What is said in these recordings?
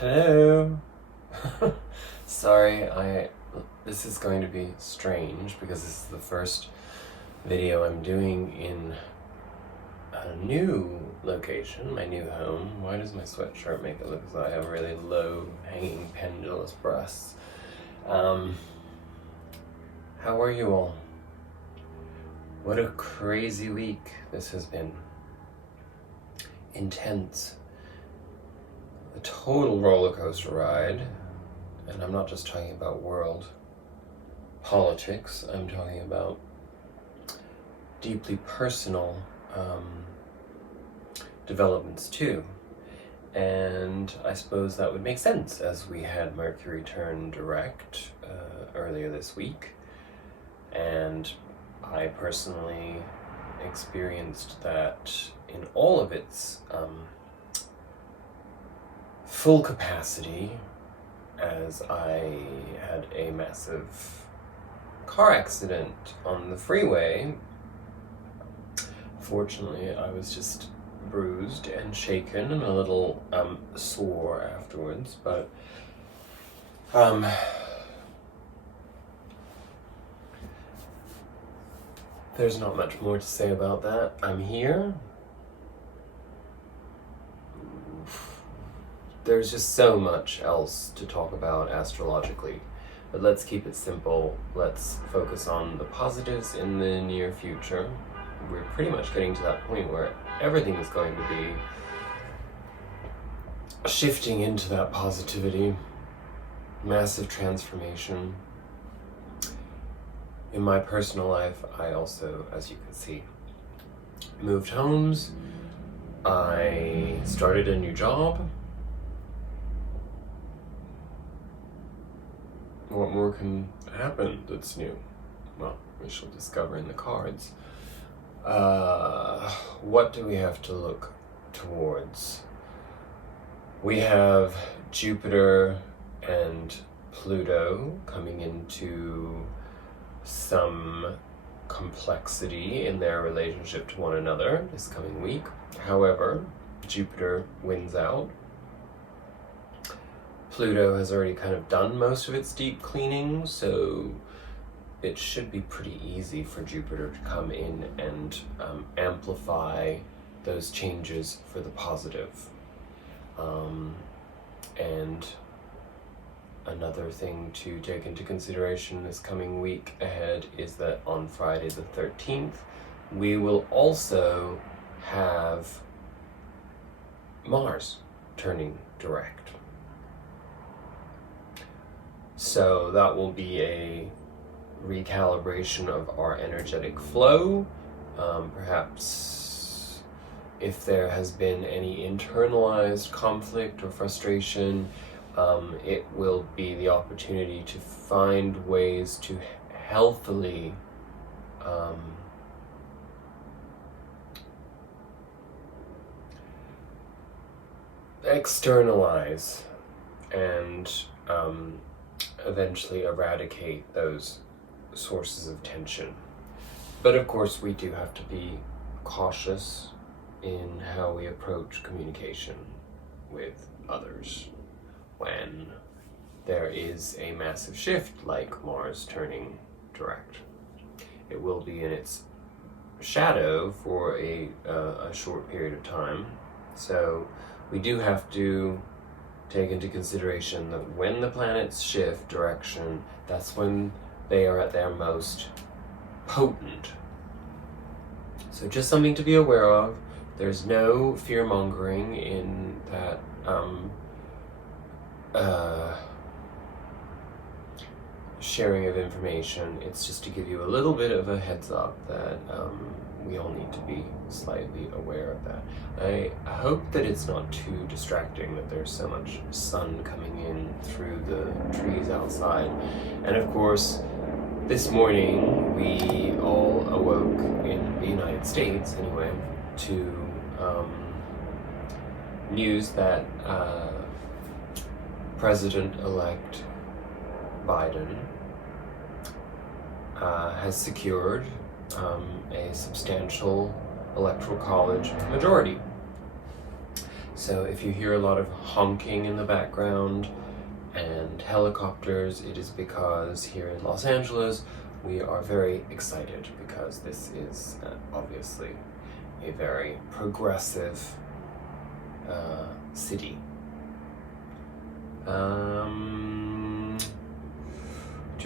Hello. Sorry, this is going to be strange because this is the first video I'm doing in a new location, my new home. Why does my sweatshirt make it look as though I have really low hanging pendulous breasts? How are you all? What a crazy week this has been. Intense. A total roller coaster ride, and I'm not just talking about world politics, I'm talking about deeply personal developments too. And I suppose that would make sense as we had Mercury turn direct earlier this week, and I personally experienced that in all of its full capacity as I had a massive car accident on the freeway. Fortunately, I was just bruised and shaken and a little sore afterwards, but there's not much more to say about that. I'm here. There's just so much else to talk about astrologically, but let's keep it simple. Let's focus on the positives in the near future. We're pretty much getting to that point where everything is going to be shifting into that positivity, massive transformation. In my personal life, I also, as you can see, moved homes. I started a new job. What more can happen that's new? Well, we shall discover in the cards. What do we have to look towards? We have Jupiter and Pluto coming into some complexity in their relationship to one another this coming week. However, Jupiter wins out. Pluto has already kind of done most of its deep cleaning, so it should be pretty easy for Jupiter to come in and amplify those changes for the positive. And another thing to take into consideration this coming week ahead is that on Friday the 13th, we will also have Mars turning direct. So that will be a recalibration of our energetic flow. Perhaps if there has been any internalized conflict or frustration, it will be the opportunity to find ways to healthily externalize and eventually eradicate those sources of tension. But of course, we do have to be cautious in how we approach communication with others when there is a massive shift like Mars turning direct. It will be in its shadow for a short period of time, so we do have to take into consideration that when the planets shift direction, that's when they are at their most potent. So just something to be aware of. There's no fear-mongering in that sharing of information. It's just to give you a little bit of a heads up that we all need to be slightly aware of that. I hope that it's not too distracting that there's so much sun coming in through the trees outside. And of course, this morning we all awoke in the United States anyway to news that President-elect Biden has secured a substantial electoral college majority. So if you hear a lot of honking in the background and helicopters, it is because here in Los Angeles we are very excited because this is obviously a very progressive city. Do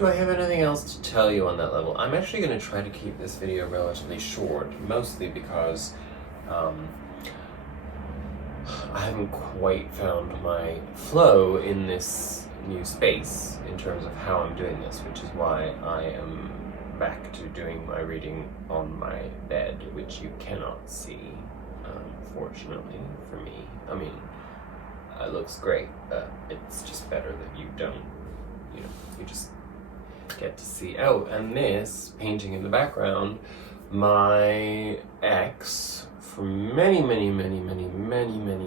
I have anything else to tell you on that level? I'm actually going to try to keep this video relatively short, mostly because I haven't quite found my flow in this new space in terms of how I'm doing this, which is why I am back to doing my reading on my bed, which you cannot see, fortunately for me. I mean, it looks great, but it's just better that you don't, you just get to see. Oh, and this painting in the background, my ex from many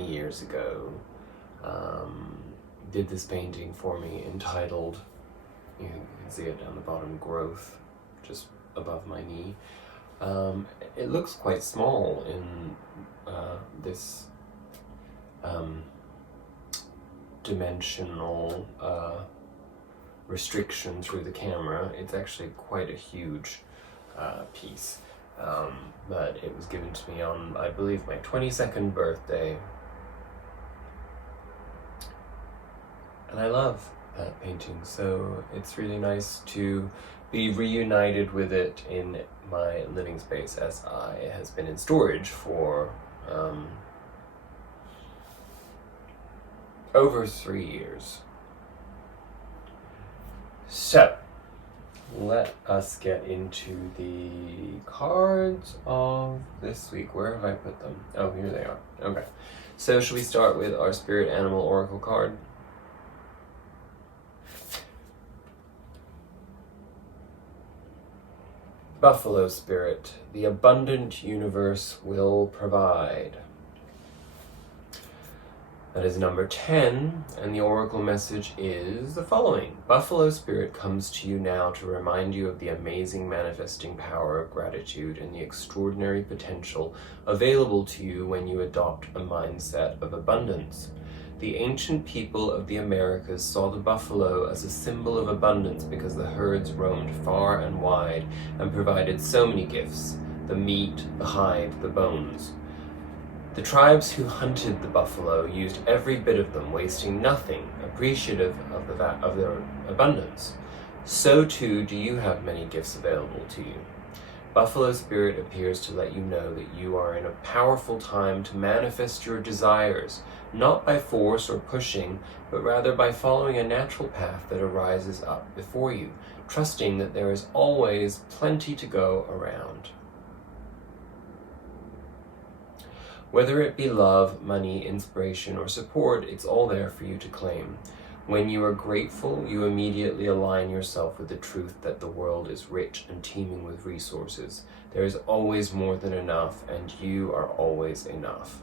years ago did this painting for me entitled, you can see it down the bottom, Growth, just above my knee. It looks quite small in this dimensional restriction through the camera. It's actually quite a huge piece, but it was given to me on, I believe, my 22nd birthday, and I love that painting, so it's really nice to be reunited with it in my living space, as it has been in storage for over 3 years. So, let us get into the cards of this week. Where have I put them? Oh, here they are. Okay. So, should we start with our Spirit Animal Oracle card? Buffalo Spirit, the abundant universe will provide. That is number 10, and the oracle message is the following. Buffalo Spirit comes to you now to remind you of the amazing manifesting power of gratitude and the extraordinary potential available to you when you adopt a mindset of abundance. The ancient people of the Americas saw the buffalo as a symbol of abundance because the herds roamed far and wide and provided so many gifts: the meat, the hide, the bones. The tribes who hunted the buffalo used every bit of them, wasting nothing, appreciative of their abundance. So too do you have many gifts available to you. Buffalo Spirit appears to let you know that you are in a powerful time to manifest your desires, not by force or pushing, but rather by following a natural path that arises up before you, trusting that there is always plenty to go around. Whether it be love, money, inspiration, or support, it's all there for you to claim. When you are grateful, you immediately align yourself with the truth that the world is rich and teeming with resources. There is always more than enough, and you are always enough.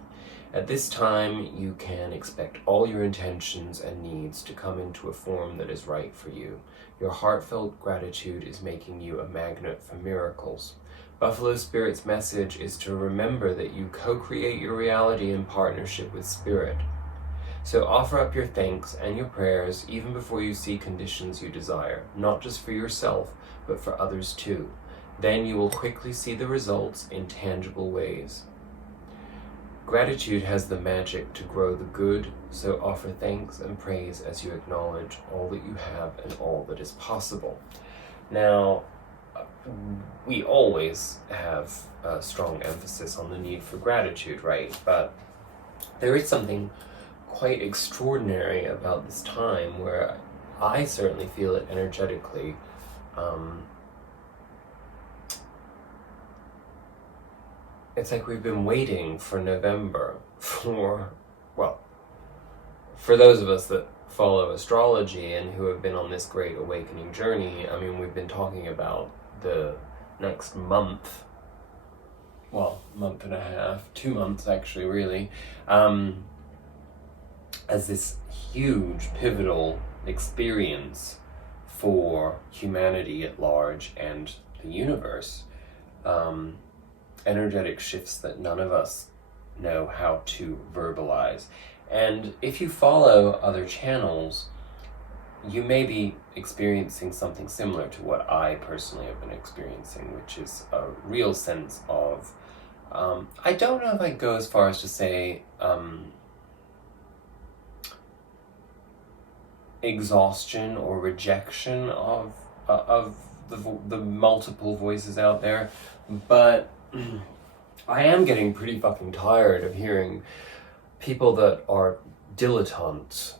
At this time, you can expect all your intentions and needs to come into a form that is right for you. Your heartfelt gratitude is making you a magnet for miracles. Buffalo Spirit's message is to remember that you co-create your reality in partnership with Spirit. So offer up your thanks and your prayers even before you see conditions you desire, not just for yourself, but for others too. Then you will quickly see the results in tangible ways. Gratitude has the magic to grow the good, so offer thanks and praise as you acknowledge all that you have and all that is possible. Now, we always have a strong emphasis on the need for gratitude, right? But there is something quite extraordinary about this time where I certainly feel it energetically. It's like we've been waiting for November for those of us that follow astrology and who have been on this great awakening journey. I mean, we've been talking about the next month, month and a half, 2 months actually, really, as this huge pivotal experience for humanity at large and the universe. Energetic shifts that none of us know how to verbalize. And if you follow other channels, you may be experiencing something similar to what I personally have been experiencing, which is a real sense of, I don't know if I'd go as far as to say exhaustion or rejection of the multiple voices out there, but I am getting pretty fucking tired of hearing people that are dilettantes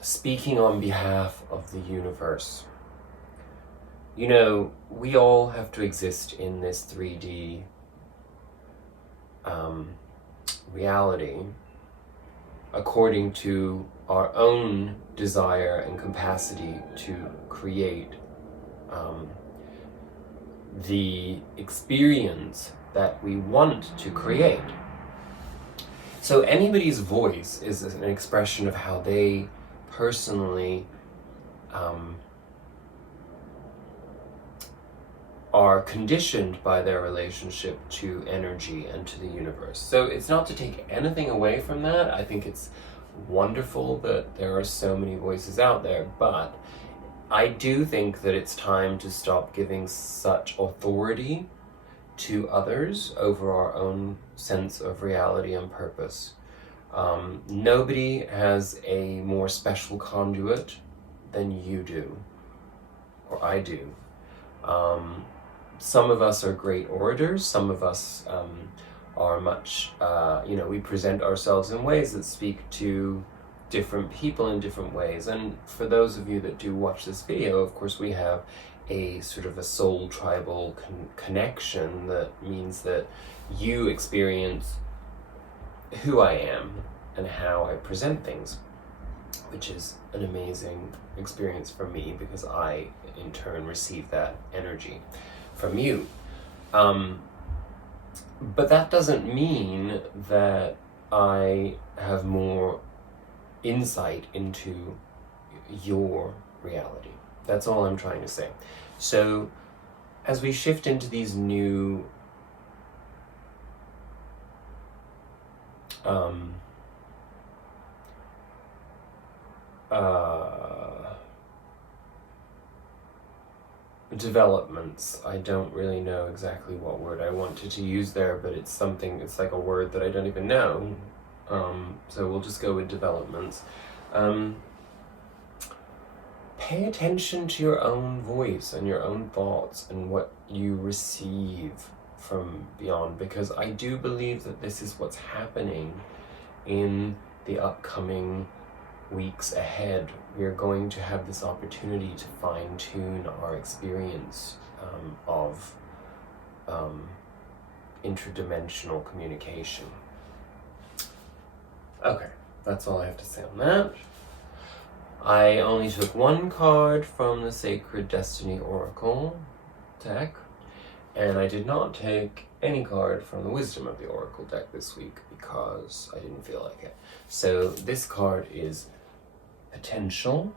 speaking on behalf of the universe. You know, we all have to exist in this 3D reality according to our own desire and capacity to create the experience that we want to create. So anybody's voice is an expression of how they personally are conditioned by their relationship to energy and to the universe. So it's not to take anything away from that. I think it's wonderful that there are so many voices out there, but I do think that it's time to stop giving such authority to others over our own sense of reality and purpose. Nobody has a more special conduit than you do, or I do. Some of us are great orators, some of us are much, we present ourselves in ways that speak to different people in different ways. And for those of you that do watch this video, of course, we have a sort of a soul tribal connection that means that you experience who I am and how I present things, which is an amazing experience for me because I, in turn, receive that energy from you. But that doesn't mean that I have more insight into your reality. That's all I'm trying to say. So as we shift into these new developments, I don't really know exactly what word I wanted to use there, but it's like a word that I don't even know. So we'll just go with developments. Pay attention to your own voice and your own thoughts and what you receive from beyond, because I do believe that this is what's happening in the upcoming weeks ahead. We are going to have this opportunity to fine-tune our experience of interdimensional communication. Okay, that's all I have to say on that. I only took one card from the Sacred Destiny Oracle deck, and I did not take any card from the Wisdom of the Oracle deck this week because I didn't feel like it. So this card is Potential,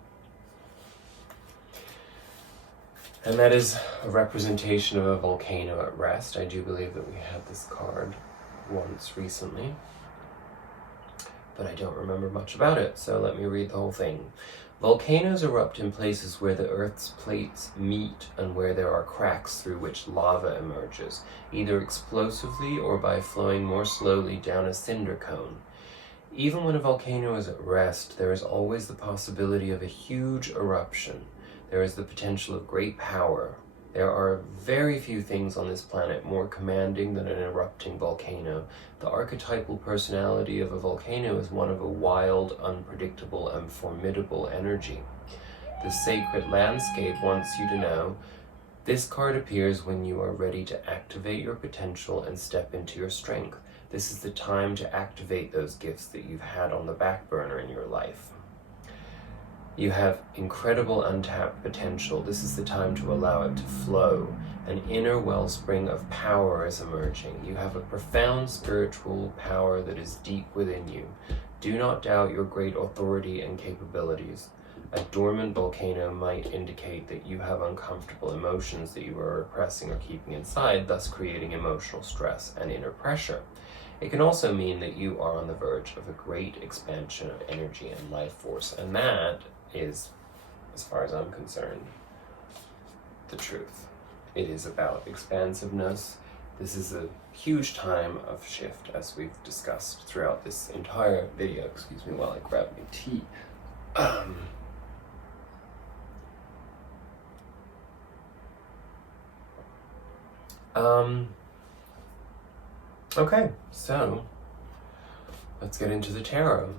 and that is a representation of a volcano at rest. I do believe that we had this card once recently, but I don't remember much about it, so let me read the whole thing. Volcanoes erupt in places where the Earth's plates meet and where there are cracks through which lava emerges, either explosively or by flowing more slowly down a cinder cone. Even when a volcano is at rest, there is always the possibility of a huge eruption. There is the potential of great power. There are very few things on this planet more commanding than an erupting volcano. The archetypal personality of a volcano is one of a wild, unpredictable, and formidable energy. The sacred landscape wants you to know this card appears when you are ready to activate your potential and step into your strength. This is the time to activate those gifts that you've had on the back burner in your life. You have incredible untapped potential. This is the time to allow it to flow. An inner wellspring of power is emerging. You have a profound spiritual power that is deep within you. Do not doubt your great authority and capabilities. A dormant volcano might indicate that you have uncomfortable emotions that you are repressing or keeping inside, thus creating emotional stress and inner pressure. It can also mean that you are on the verge of a great expansion of energy and life force, and that is, as far as I'm concerned, the truth. It is about expansiveness. This is a huge time of shift, as we've discussed throughout this entire video. Excuse me while I grab my tea. Okay, so let's get into the tarot.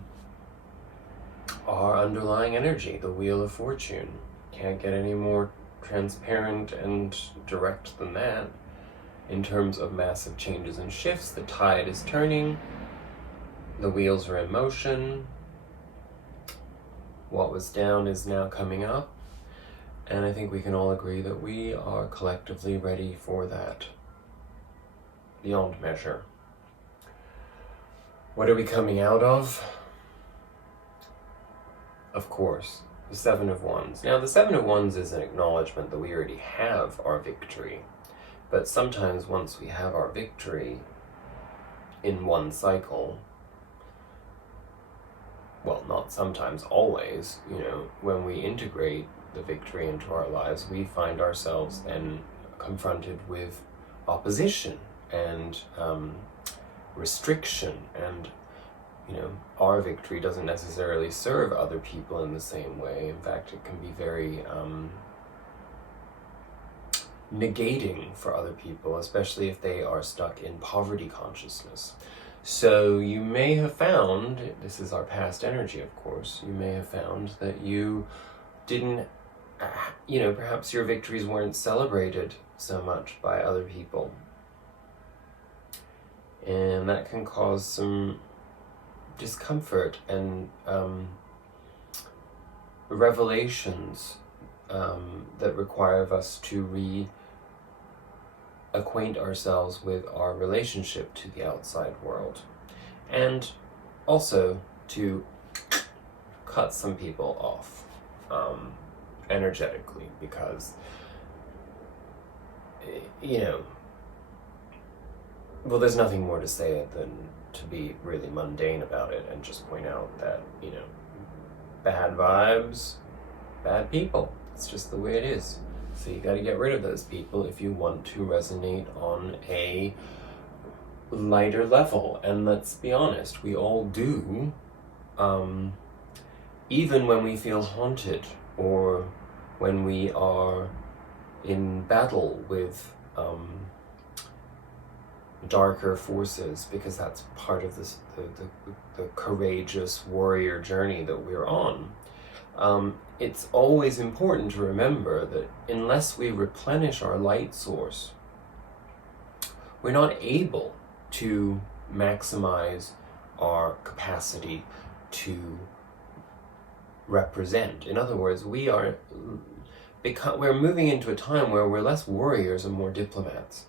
Our underlying energy, the Wheel of Fortune. Can't get any more transparent and direct than that. In terms of massive changes and shifts, the tide is turning, the wheels are in motion, what was down is now coming up, and I think we can all agree that we are collectively ready for that beyond measure. What are we coming out of? Of course, the Seven of Wands. Now, the Seven of Wands is an acknowledgement that we already have our victory. But sometimes once we have our victory in one cycle, well, not sometimes, always, when we integrate the victory into our lives, we find ourselves then confronted with opposition and restriction, and our victory doesn't necessarily serve other people in the same way. In fact, it can be very negating for other people, especially if they are stuck in poverty consciousness. So you may have found, this is our past energy of course, you may have found that you didn't, perhaps your victories weren't celebrated so much by other people. And that can cause some discomfort and revelations that require of us to acquaint ourselves with our relationship to the outside world, and also to cut some people off energetically, because well, there's nothing more to say it than to be really mundane about it and just point out that bad vibes, bad people, it's just the way it is. So you got to get rid of those people if you want to resonate on a lighter level. And let's be honest, we all do, even when we feel haunted or when we are in battle with darker forces, because that's part of this, the courageous warrior journey that we're on. It's always important to remember that unless we replenish our light source, we're not able to maximize our capacity to represent. In other words, we're moving into a time where we're less warriors and more diplomats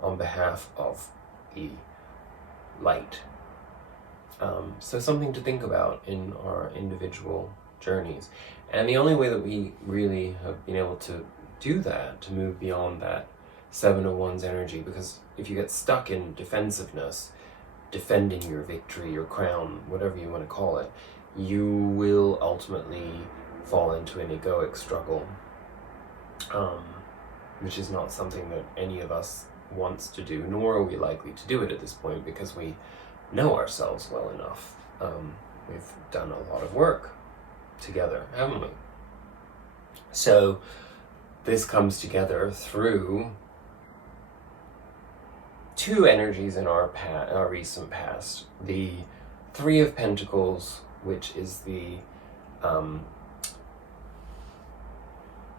on behalf of the light. So something to think about in our individual journeys. And the only way that we really have been able to do that, to move beyond that Seven of Wands energy, because if you get stuck in defensiveness, defending your victory, your crown, whatever you want to call it, you will ultimately fall into an egoic struggle, which is not something that any of us wants to do, nor are we likely to do it at this point, because we know ourselves well enough. We've done a lot of work together, haven't we? So this comes together through two energies in our recent past. The Three of Pentacles, which is the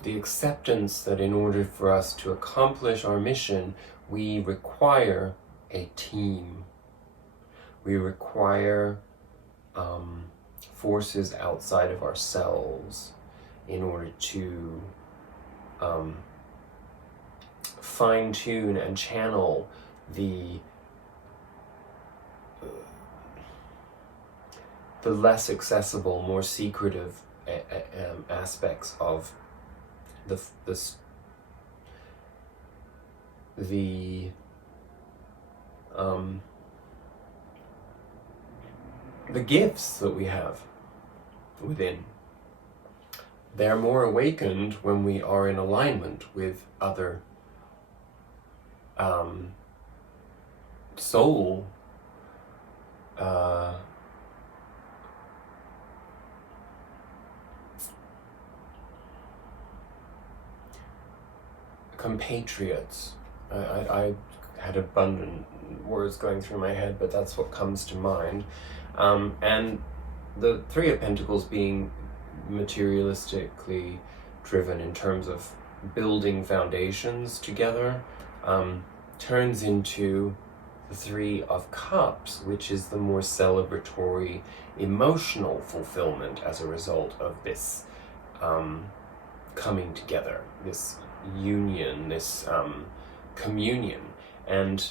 acceptance that in order for us to accomplish our mission, we require a team. We require forces outside of ourselves in order to fine-tune and channel the less accessible, more secretive aspects of the gifts that we have within. They're more awakened when we are in alignment with other soul compatriots. I had abundant words going through my head, but that's what comes to mind. And the Three of Pentacles being materialistically driven in terms of building foundations together, turns into the Three of Cups, which is the more celebratory, emotional fulfillment as a result of this coming together, this union, this communion. And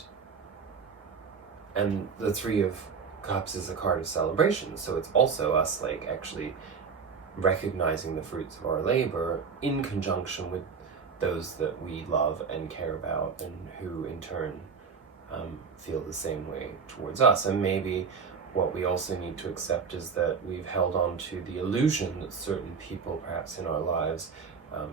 the Three of Cups is a card of celebration, so it's also us like actually recognizing the fruits of our labor in conjunction with those that we love and care about, and who in turn feel the same way towards us. And maybe what we also need to accept is that we've held on to the illusion that certain people perhaps in our lives,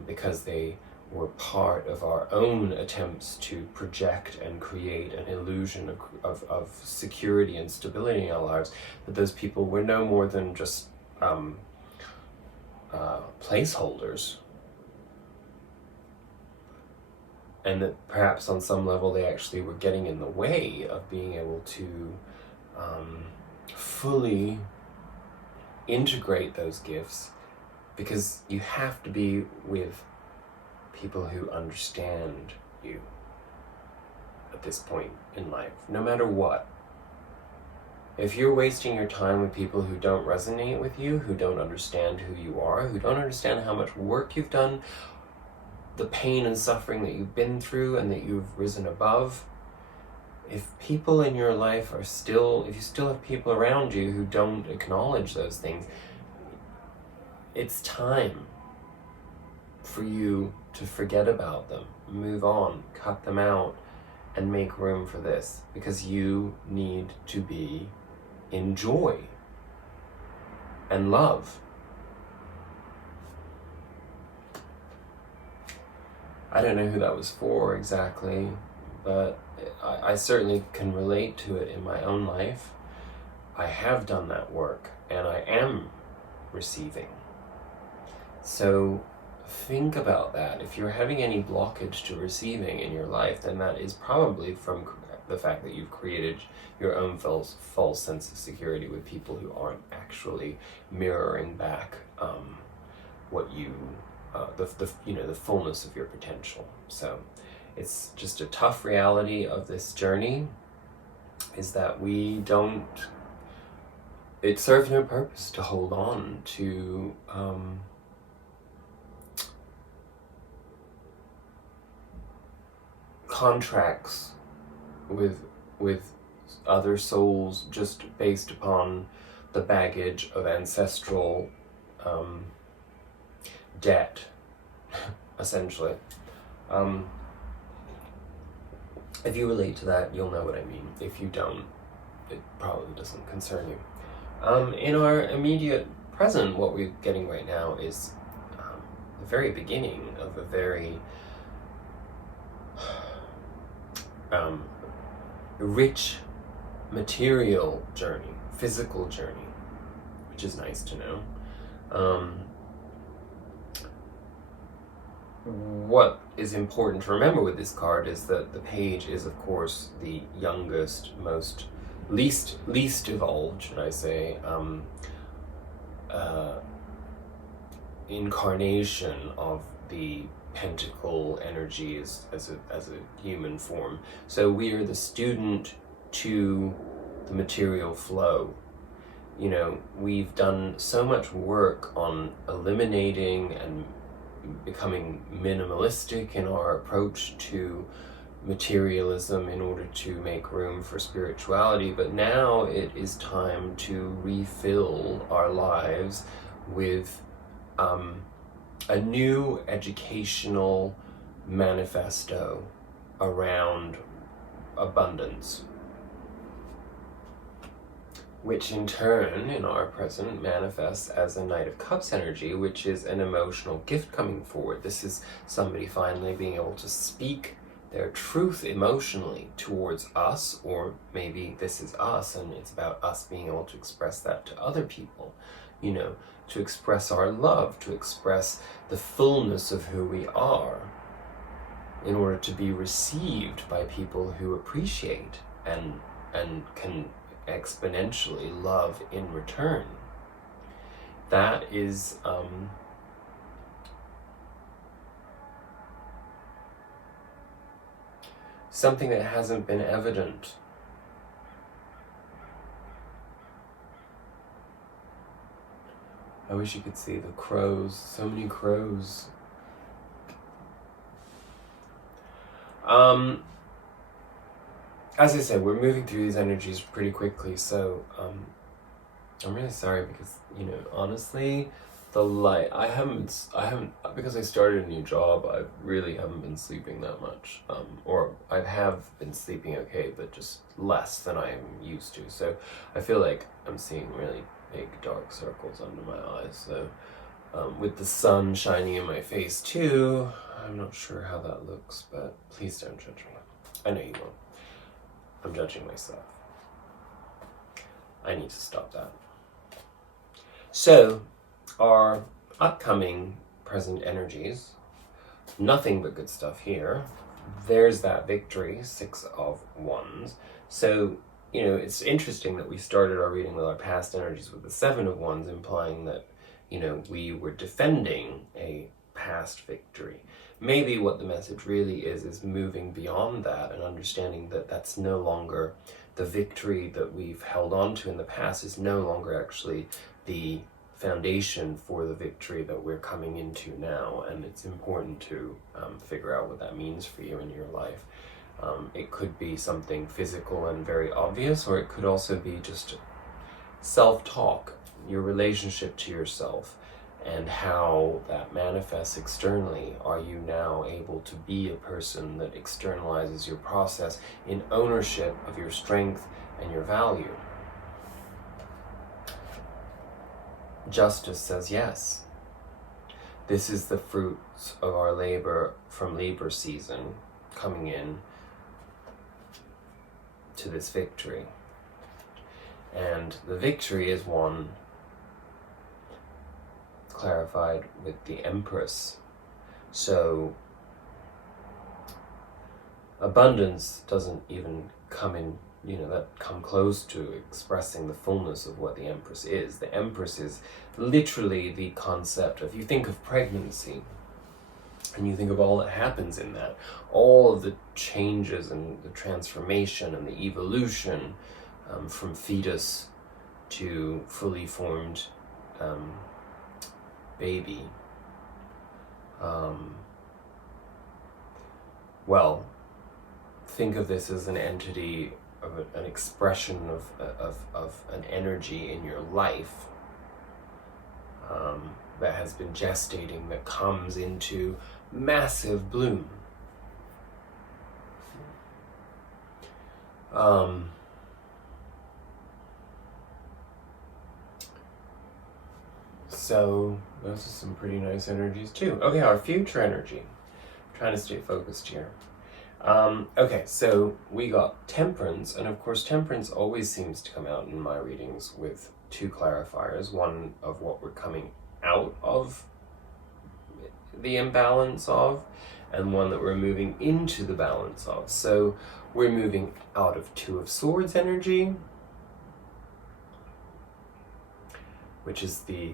because they were part of our own attempts to project and create an illusion of security and stability in our lives, that those people were no more than just placeholders, and that perhaps on some level they actually were getting in the way of being able to fully integrate those gifts, because you have to be with people who understand you at this point in life, no matter what. If you're wasting your time with people who don't resonate with you, who don't understand who you are, who don't understand how much work you've done, the pain and suffering that you've been through and that you've risen above, if people in your life are still, if you still have people around you who don't acknowledge those things, it's time for you to forget about them, move on, cut them out, and make room for this, because you need to be in joy and love. I don't know who that was for exactly, but I certainly can relate to it in my own life. I have done that work, and I am receiving. So think about that. If you're having any blockage to receiving in your life, then that is probably from the fact that you've created your own false sense of security with people who aren't actually mirroring back what you the fullness of your potential. So it's just a tough reality of this journey, is that we don't, it serves no purpose to hold on to contracts with other souls just based upon the baggage of ancestral debt, essentially. If you relate to that, you'll know what I mean. If you don't, it probably doesn't concern you. In our immediate present, what we're getting right now is the very beginning of a very rich material journey, physical journey, which is nice to know. What is important to remember with this card is that the page is, of course, the youngest, most least evolved, should I say, incarnation of the pentacle energy as a human form. So we are the student to the material flow. You know, we've done so much work on eliminating and becoming minimalistic in our approach to materialism in order to make room for spirituality, but now it is time to refill our lives with a new educational manifesto around abundance, which in turn, in our present, manifests as a Knight of Cups energy, which is an emotional gift coming forward. This is somebody finally being able to speak their truth emotionally towards us, or maybe this is us and it's about us being able to express that to other people, you know, to express our love, to express the fullness of who we are, in order to be received by people who appreciate and can exponentially love in return. That is something that hasn't been evident. I wish you could see the crows, so many crows. As I said, we're moving through these energies pretty quickly, so I'm really sorry because, you know, honestly, the light, I haven't, because I started a new job, I really haven't been sleeping that much, or I have been sleeping okay, but just less than I'm used to, so I feel like I'm seeing really big dark circles under my eyes, so with the sun shining in my face too, I'm not sure how that looks, but please don't judge me. I know you won't. I'm judging myself. I need to stop that. So, our upcoming present energies, nothing but good stuff here. There's that victory, 6 of Wands. So, you know, it's interesting that we started our reading with our past energies with the 7 of Wands, implying that, you know, we were defending a past victory. Maybe what the message really is moving beyond that and understanding that that's no longer the victory that we've held on to in the past, is no longer actually the foundation for the victory that we're coming into now. And it's important to figure out what that means for you in your life. It could be something physical and very obvious, or it could also be just self-talk, your relationship to yourself, and how that manifests externally. Are you now able to be a person that externalizes your process in ownership of your strength and your value? Justice says yes. This is the fruits of our labor from Libra season coming in to this victory. And the victory is one clarified with the Empress. So abundance doesn't even come in, you know, that come close to expressing the fullness of what the Empress is. The Empress is literally the concept of, you think of pregnancy and you think of all that happens in that, all of the changes and the transformation and the evolution from fetus to fully formed baby. Well, think of this as an entity of an expression of an energy in your life that has been gestating, that comes into massive bloom. So those are some pretty nice energies too. Okay, our future energy. I'm trying to stay focused here. Okay, so we got Temperance, and of course Temperance always seems to come out in my readings with 2 clarifiers, one of what we're coming out of the imbalance of, and one that we're moving into the balance of. So we're moving out of 2 of Swords energy, which is the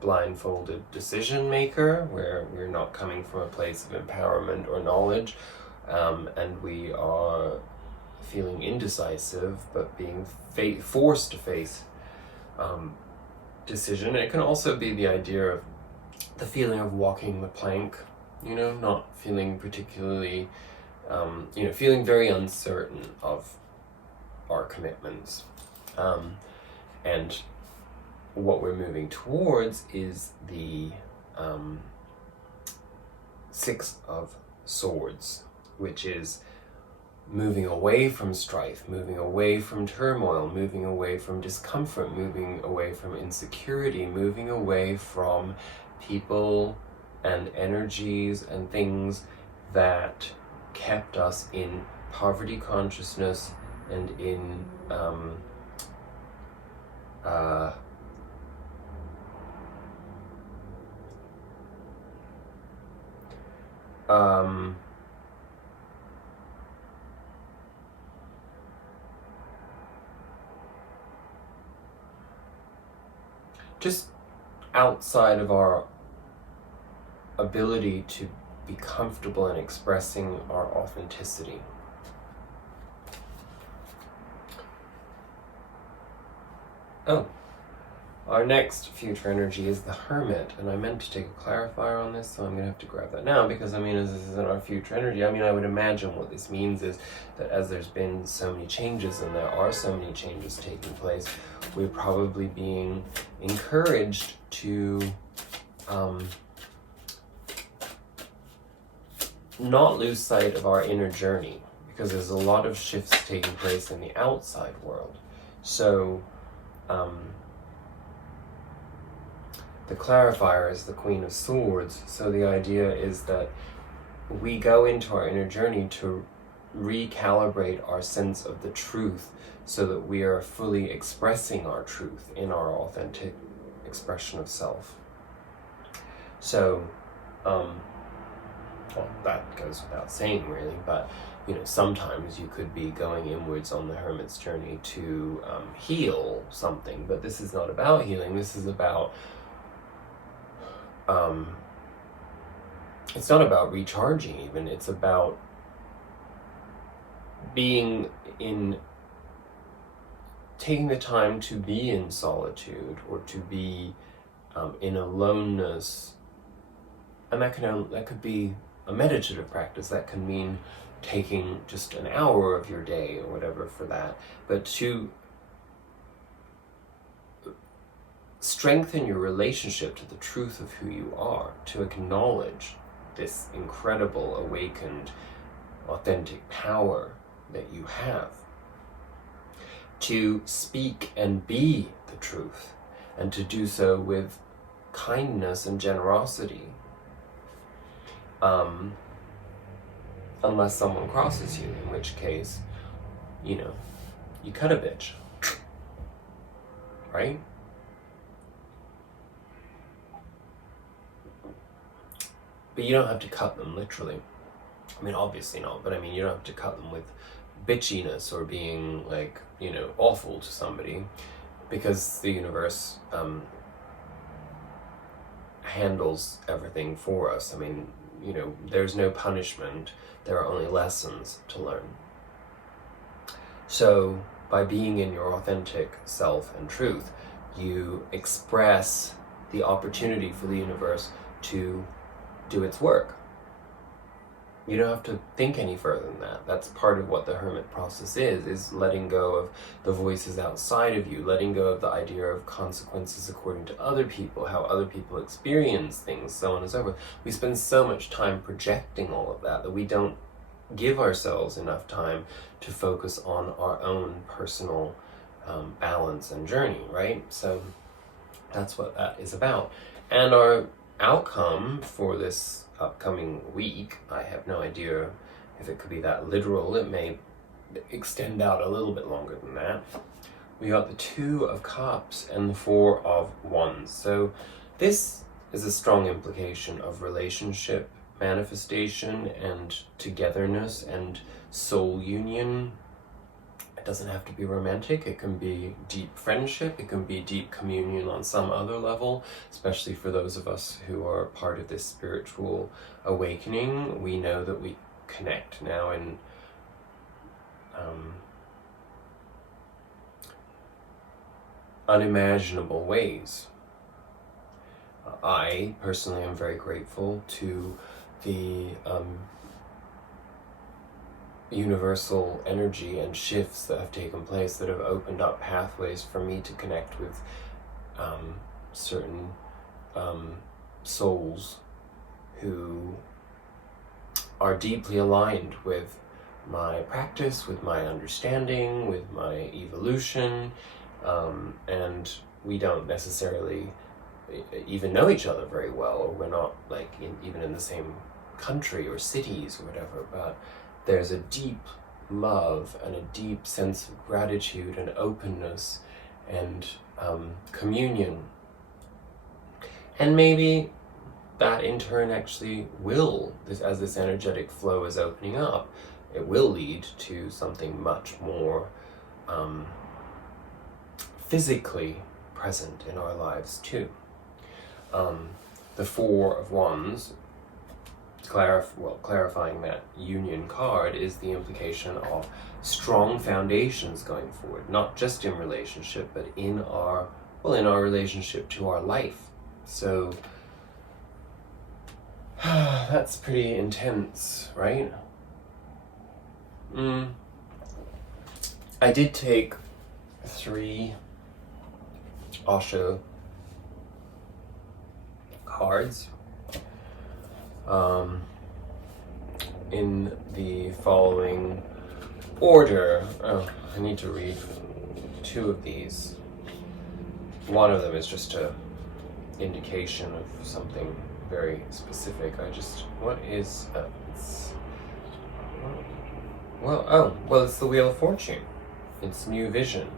blindfolded decision maker, where we're not coming from a place of empowerment or knowledge, and we are feeling indecisive, but being forced to face decision. It can also be the idea of the feeling of walking the plank, you know, not feeling particularly, you know, feeling very uncertain of our commitments. And what we're moving towards is the Six of Swords, which is moving away from strife, moving away from turmoil, moving away from discomfort, moving away from insecurity, moving away from people and energies and things that kept us in poverty consciousness and in just outside of our ability to be comfortable in expressing our authenticity. Oh, our next future energy is the Hermit, and I meant to take a clarifier on this, so I'm going to have to grab that now, because I mean, as this isn't our future energy, I mean, I would imagine what this means is that as there's been so many changes, and there are so many changes taking place, we're probably being encouraged to not lose sight of our inner journey, because there's a lot of shifts taking place in the outside world. So the clarifier is the Queen of Swords, so the idea is that we go into our inner journey to recalibrate our sense of the truth so that we are fully expressing our truth in our authentic expression of self. So, well, that goes without saying really, but you know, sometimes you could be going inwards on the Hermit's journey to heal something, but this is not about healing. This is about it's not about recharging even, it's about being in, taking the time to be in solitude or to be in aloneness, and that could be a meditative practice. That can mean taking just an hour of your day or whatever for that, but to strengthen your relationship to the truth of who you are, to acknowledge this incredible, awakened, authentic power that you have, to speak and be the truth, and to do so with kindness and generosity, unless someone crosses you, in which case, you know, you cut a bitch, right? But you don't have to cut them literally. I mean, obviously not, but I mean, you don't have to cut them with bitchiness or being like, you know, awful to somebody, because the universe handles everything for us. I mean, you know, there's no punishment, there are only lessons to learn. So by being in your authentic self and truth, you express the opportunity for the universe to do its work. You don't have to think any further than that. That's part of what the Hermit process is letting go of the voices outside of you, letting go of the idea of consequences according to other people, how other people experience things, so on and so forth. We spend so much time projecting all of that we don't give ourselves enough time to focus on our own personal balance and journey, right? So that's what that is about. And our outcome for this upcoming week, I have no idea if it could be that literal. It may extend out a little bit longer than that. We got the Two of Cups and the Four of Wands. So this is a strong implication of relationship manifestation and togetherness and soul union. It doesn't have to be romantic. It can be deep friendship. It can be deep communion on some other level, especially for those of us who are part of this spiritual awakening. We know that we connect now in unimaginable ways. I personally am very grateful to the universal energy and shifts that have taken place that have opened up pathways for me to connect with certain souls who are deeply aligned with my practice, with my understanding, with my evolution, and we don't necessarily even know each other very well, or we're not like even in the same country or cities or whatever, but there's a deep love and a deep sense of gratitude and openness and communion. And maybe that in turn actually will, as this energetic flow is opening up, it will lead to something much more physically present in our lives too. The Four of Wands, clarifying that union card, is the implication of strong foundations going forward, not just in relationship, but in our relationship to our life. So that's pretty intense, right? I did take 3 Osho cards in the following order. Oh, I need to read 2 of these. One of them is just a indication of something very specific. What is it's the Wheel of Fortune. It's New Vision.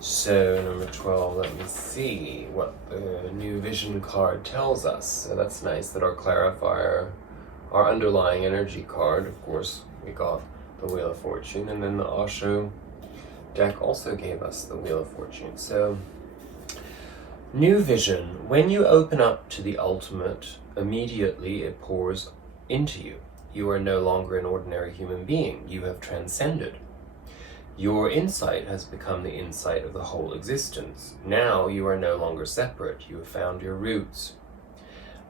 So number 12, let me see what the New Vision card tells us. So that's nice that our clarifier, our underlying energy card, of course, we got the Wheel of Fortune, and then the Osho deck also gave us the Wheel of Fortune. So New Vision, when you open up to the ultimate, immediately it pours into you. You are no longer an ordinary human being. You have transcended. Your insight has become the insight of the whole existence. Now you are no longer separate. You have found your roots.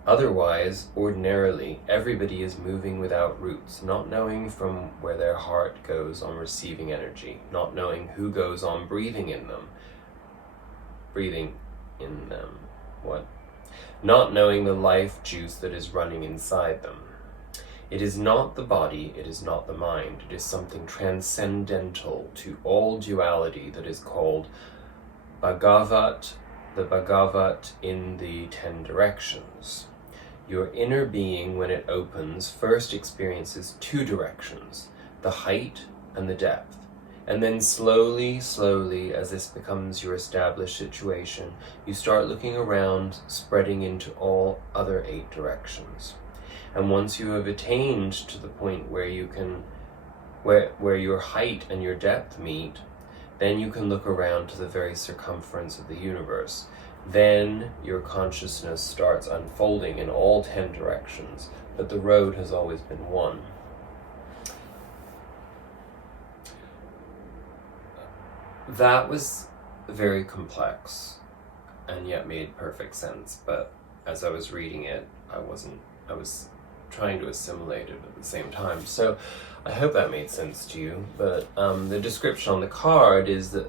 Otherwise, ordinarily, everybody is moving without roots, not knowing from where their heart goes on receiving energy, not knowing who goes on breathing in them. Not knowing the life juice that is running inside them. It is not the body, it is not the mind, it is something transcendental to all duality that is called Bhagavat, the Bhagavat in the 10 directions. Your inner being, when it opens, first experiences 2 directions, the height and the depth. And then slowly, as this becomes your established situation, you start looking around, spreading into all other 8 directions. And once you have attained to the point where you can, where your height and your depth meet, then you can look around to the very circumference of the universe. Then your consciousness starts unfolding in all 10 directions, but the road has always been one. That was very complex and yet made perfect sense, but as I was reading it, I was trying to assimilate it at the same time. So I hope that made sense to you. But the description on the card is that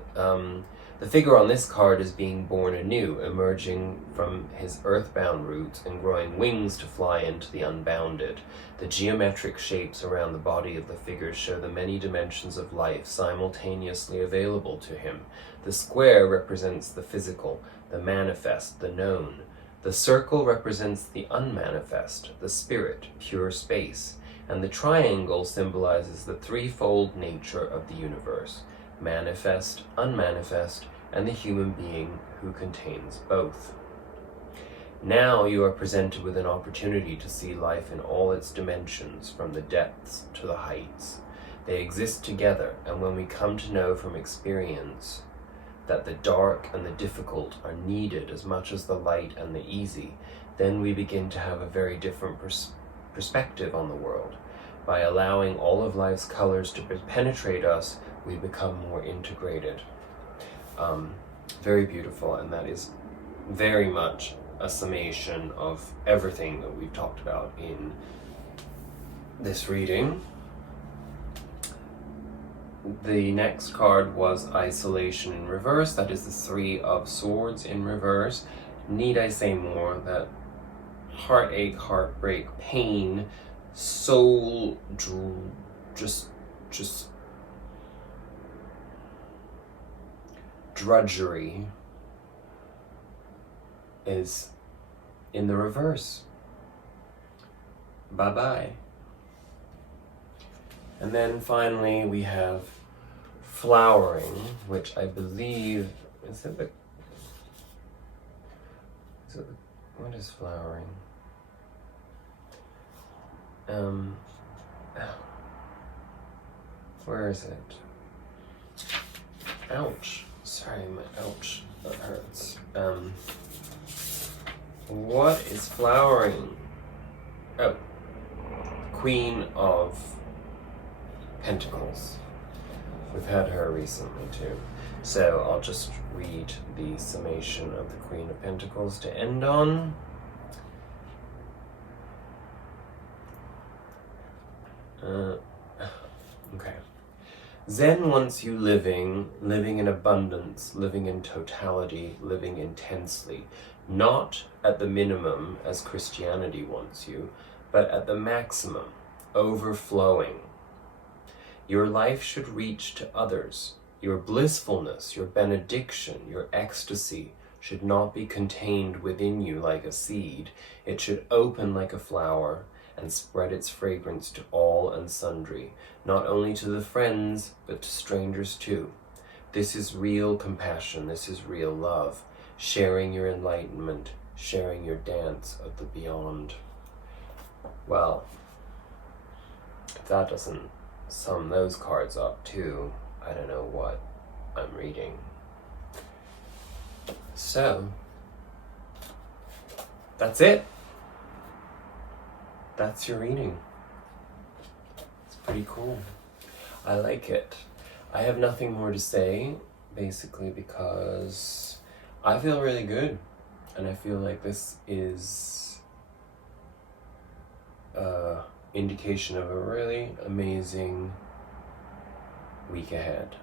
the figure on this card is being born anew, emerging from his earthbound roots and growing wings to fly into the unbounded. The geometric shapes around the body of the figure show the many dimensions of life simultaneously available to him. The square represents the physical, the manifest, the known. The circle represents the unmanifest, the spirit, pure space, and the triangle symbolizes the threefold nature of the universe, manifest, unmanifest, and the human being who contains both. Now you are presented with an opportunity to see life in all its dimensions, from the depths to the heights. They exist together, and when we come to know from experience that the dark and the difficult are needed as much as the light and the easy, then we begin to have a very different perspective on the world. By allowing all of life's colors to penetrate us, we become more integrated. Very beautiful, and that is very much a summation of everything that we've talked about in this reading. the next card was Isolation in reverse. That is the Three of Swords in reverse. Need I say more? That heartache, heartbreak, pain, soul, just drudgery is in the reverse. Bye-bye. And then finally we have flowering, which I believe, what is flowering? Where is it? Ouch. Sorry, my ouch, that hurts. What is flowering? Oh, Queen of Pentacles. We've had her recently too. So I'll just read the summation of the Queen of Pentacles to end on. Okay. Zen wants you living in abundance, living in totality, living intensely. Not at the minimum as Christianity wants you, but at the maximum, overflowing. Your life should reach to others. Your blissfulness, your benediction, your ecstasy should not be contained within you like a seed. It should open like a flower and spread its fragrance to all and sundry, not only to the friends, but to strangers too. This is real compassion, this is real love, sharing your enlightenment, sharing your dance of the beyond. Well, if that doesn't sum those cards up too, I don't know what I'm reading. So, that's it. That's your reading. It's pretty cool. I like it. I have nothing more to say, basically, because I feel really good. And I feel like this is an indication of a really amazing week ahead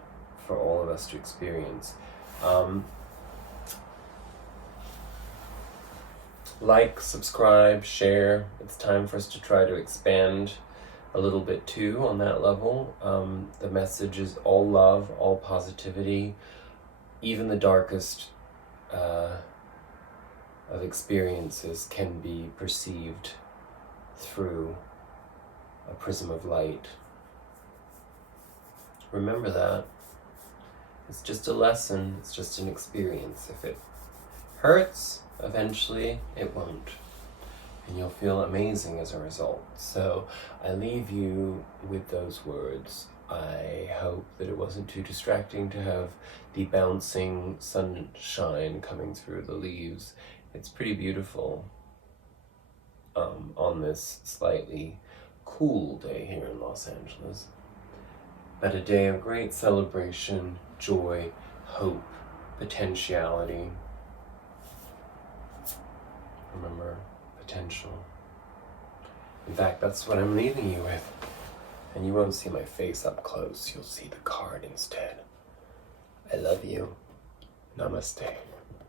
for all of us to experience. Like, subscribe, share. It's time for us to try to expand a little bit too on that level. The message is all love, all positivity. Even the darkest of experiences can be perceived through a prism of light. Remember that. It's just a lesson, it's just an experience. If it hurts, eventually it won't. And you'll feel amazing as a result. So I leave you with those words. I hope that it wasn't too distracting to have the bouncing sunshine coming through the leaves. It's pretty beautiful on this slightly cool day here in Los Angeles. But a day of great celebration, joy, hope, potentiality. Remember, potential. In fact, that's what I'm leaving you with. And you won't see my face up close, you'll see the card instead. I love you. Namaste.